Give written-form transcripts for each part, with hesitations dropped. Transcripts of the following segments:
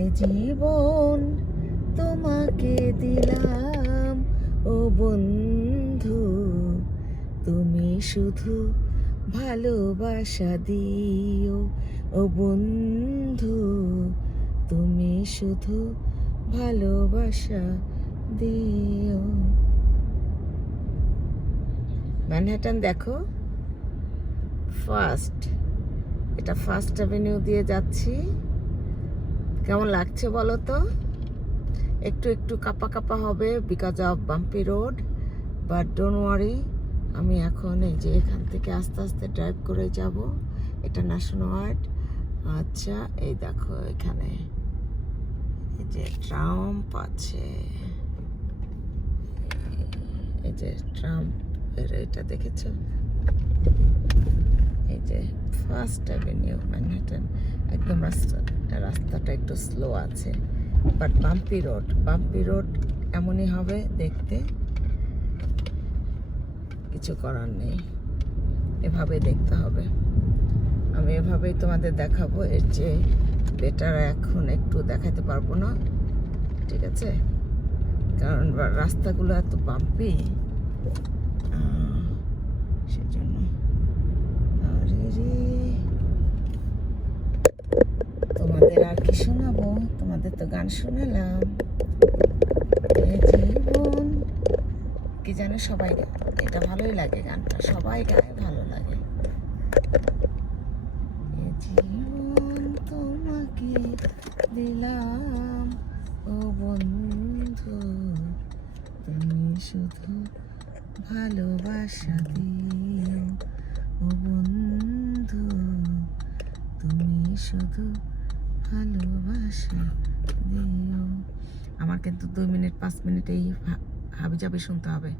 এ জীবন তোমাকে দিলাম ও বন্ধু, তুমি শুধু ভালোবাসা দিও ও বন্ধু, তুমি শুধু ভালোবাসা দিও। ম্যানহাটন দেখো, এটা ফার্স্ট অ্যাভিনিউ দিয়ে যাচ্ছি। কেমন লাগছে বলো তো? একটু একটু কাপা কাপা হবে because of bumpy road, but don't worry. আমি এখন এই যে এখান থেকে আস্তে আস্তে ড্রাইভ করে যাব। এটা ন্যাশনাল। আচ্ছা, এই দেখো এখানে এই যে ট্রাম্প আছে, এই যে ট্রাম্প এর এটা দেখেছো? এই যে ফার্স্ট অ্যাভিনিউ ম্যানহাটন। একদম রাস্তাটা একটু স্লো আছে, বাট বাম্পি রোড এমনই হবে দেখতে, কিছু করার নেই, এভাবে দেখতে হবে। আমি এভাবেই তোমাদের দেখাবো, এর যে বেটার এখন একটু দেখাতে পারবো না, ঠিক আছে? কারণ রাস্তাগুলো এত বাম্পি, সেজন্য। তোমাদের আর কি শোনাবো? তোমাদের তো গান শোনালাম। জীবন কি জানো, সবাই এটা ভালোই লাগে, গানটা সবাই গায়, ভালো লাগে। জীবন তোমাকে দিলাম ও বন্ধু, তুমি শুধু ভালোবাসা দিও ও বন্ধু, তুমি শুধু ভালোবাসা দিও। আমার কিন্তু 2 মিনিট 5 মিনিট এই হাবিজাবি শুনতে হবে,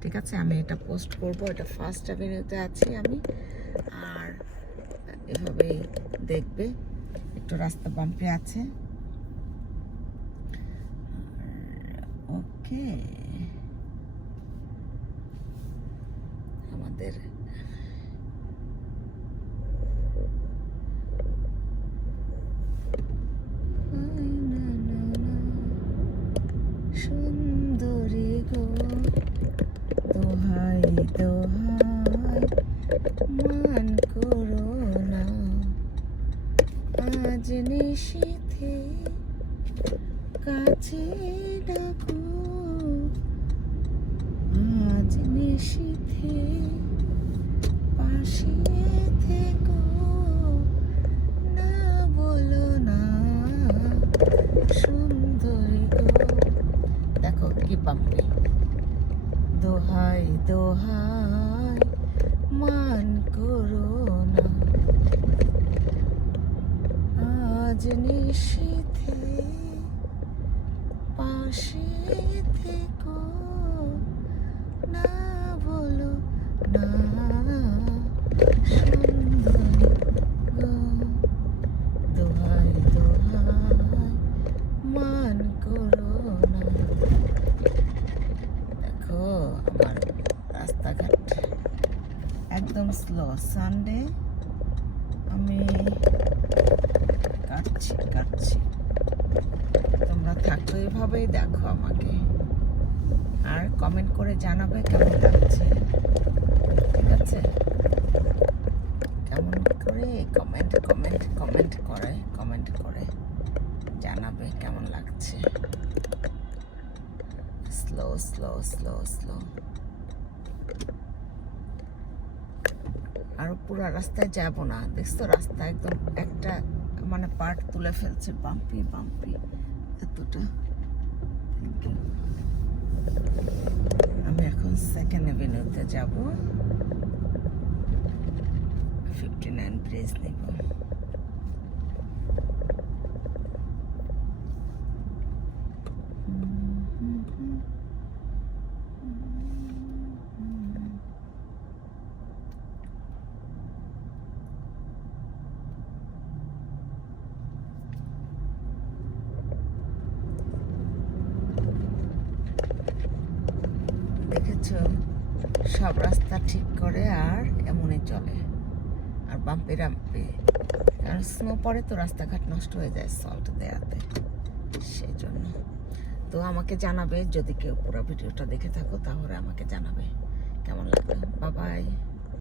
ঠিক আছে? আমি এটা পোস্ট করব। এটা ফার্স্ট অ্যাভিনিউতে আছি আমি, আর এভাবেই দেখবে। একটু রাস্তা বাম্পে আছে। ওকে, আমাদের সুন্দরী গো, দোহাই দোহাই মান করো না, আজ নিশীথে কাছে ডাকো, আজ নিশীথে পাশে থেকো, না বলো না সুন্দরী গো। দেখো কি বাম্পি, দোহাই দোহাই মান করো না, আজ নিশীথে পাশে থেকো, না বলো না সুন্দরী গো, দোহাই দোহাই মান করো না। দেখো আমার রাস্তাঘাট একদম স্লো, সানডে আমি কাটছি। তোমরা থাকো এভাবেই দেখো আমাকে, আর কমেন্ট করে জানাবে কেমন লাগছে, ঠিক আছে? কেমন করে কমেন্ট করে জানাবে কেমন লাগছে। Slow slow slow slow. আর পুরো রাস্তায় যাব না, দেখছো? রাস্তা একদম একটা মানে পার্ট তুলে ফেলছে, বাম্পি এতটা। আমি এখন সেকেন্ড অ্যাভিনিউতে যাব, 59 ব্রিজ নেব। দেখেছো, সব রাস্তা ঠিক করে আর এমনই চলে। আর বাম্পি রাম্পি, কারণ স্নো পরে তো রাস্তাঘাট নষ্ট হয়ে যায় সল্ট দেওয়াতে, সেই জন্য। তো আমাকে জানাবে যদি কেউ পুরো ভিডিওটা দেখে থাকো, তাহলে আমাকে জানাবে কেমন লাগলো। Bye bye.